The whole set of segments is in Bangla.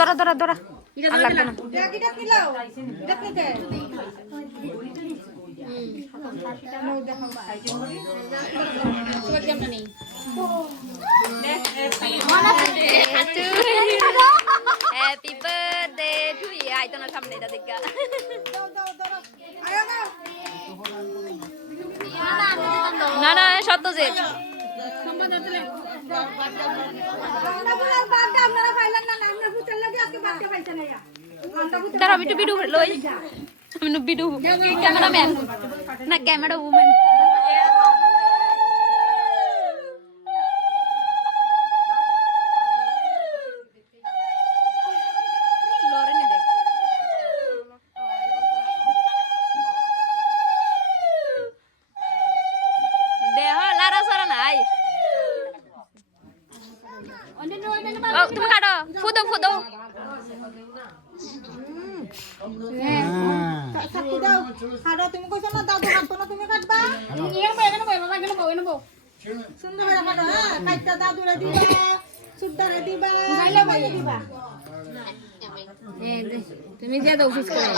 ধরা ধরা ধরা আর লাগবে না হ্যাপি বার্থডে টু ইউ আইতো না সামনে এটা দেখা না না সত্যজিৎ দাঁড়াও একটু ভিডিও লই আমি ভিডিও ক্যামেরাম্যান না ক্যামেরা উম্যান তুমি কাটো ফুদো ফুদো তুমি কইছো না দাদু কাটতো না তুমি কাটবা সুন্দর করে কাটো হ্যাঁ কাটটা দাদুরে দিবা সুদ্দারে দিবা নাইলে দিবা তুমি যা দাও অফিস করে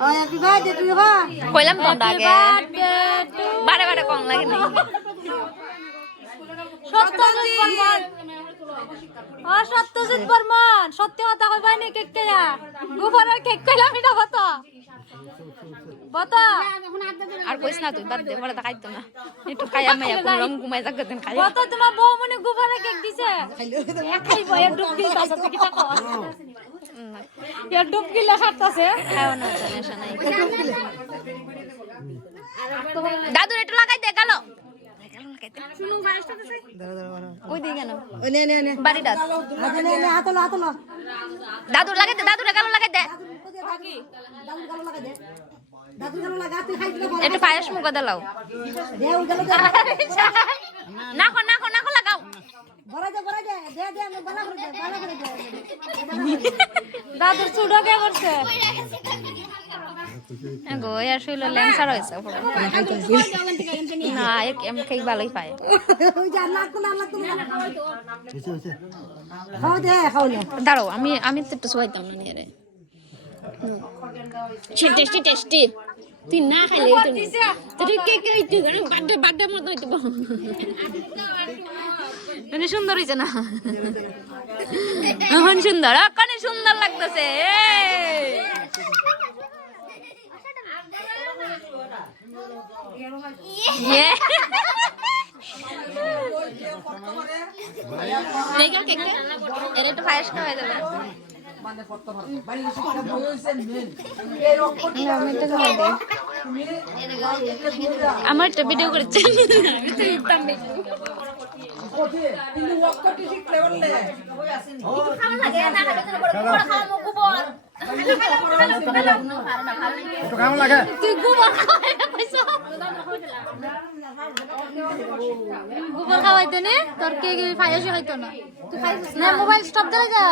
হ্যাপি বার্থডে টু ইউ কইলাম তো আগে বারে বারে কম লাগে না সত্যজিৎ বর্মন সত্যি কথা কইবা নি কেক কেয়া গোবরের কেক কইলাম এটা বতা বতা আর কইছ না তুই বাদ দে বড় তা খাইতো না একটু খাইয়া মাইয়া কোন ঘুমাই যাক দেন খাইয়া বতা তোমার বউ মনে গোবরের কেক দিছে খাইবো এর ডুবকি দাও কি তা কর এর ডুবকি লাগাতাছে খাও না সমস্যা নাই দাদু একটু লাগাই দে গেল শুনু ফারেস্ট আছে ওই দিকে কেন ওই নে বাড়িটা নে হাতলো দাদু লাগাই দে দাদু গালো লাগাই দে দাদু গালো লাগা দে দাদু গালো লাগা তুই খাই দিলে একটু পায়েস মুখ দাও দে ওই গালো না কো লাগাও বড়াই দে দে আমি বালা করে দে দাদুর চুড়ো কে করছে গো আর শুইলো ল্যাংসার হইছে না এম খাই ভালোই পায় ওই যা লাগতো না খাও দে খাও না দাঁড়াও আমি তো একটু সহাইতাম না রে টেস্টি তুই না খাইলে তুই কে তুই বার্থডে মতো হইতো মানে সুন্দর হইছে না এখন সুন্দর কানে সুন্দর লাগতেছে এর একটু পায়েস খাওয়া যাবে আমার একটা ভিডিও করেছে গোবর খাওয়াইতে নে তোর কে ফায়াসি খাইতো না তুই খাইছিস না মোবাইল স্টপ দিলে যা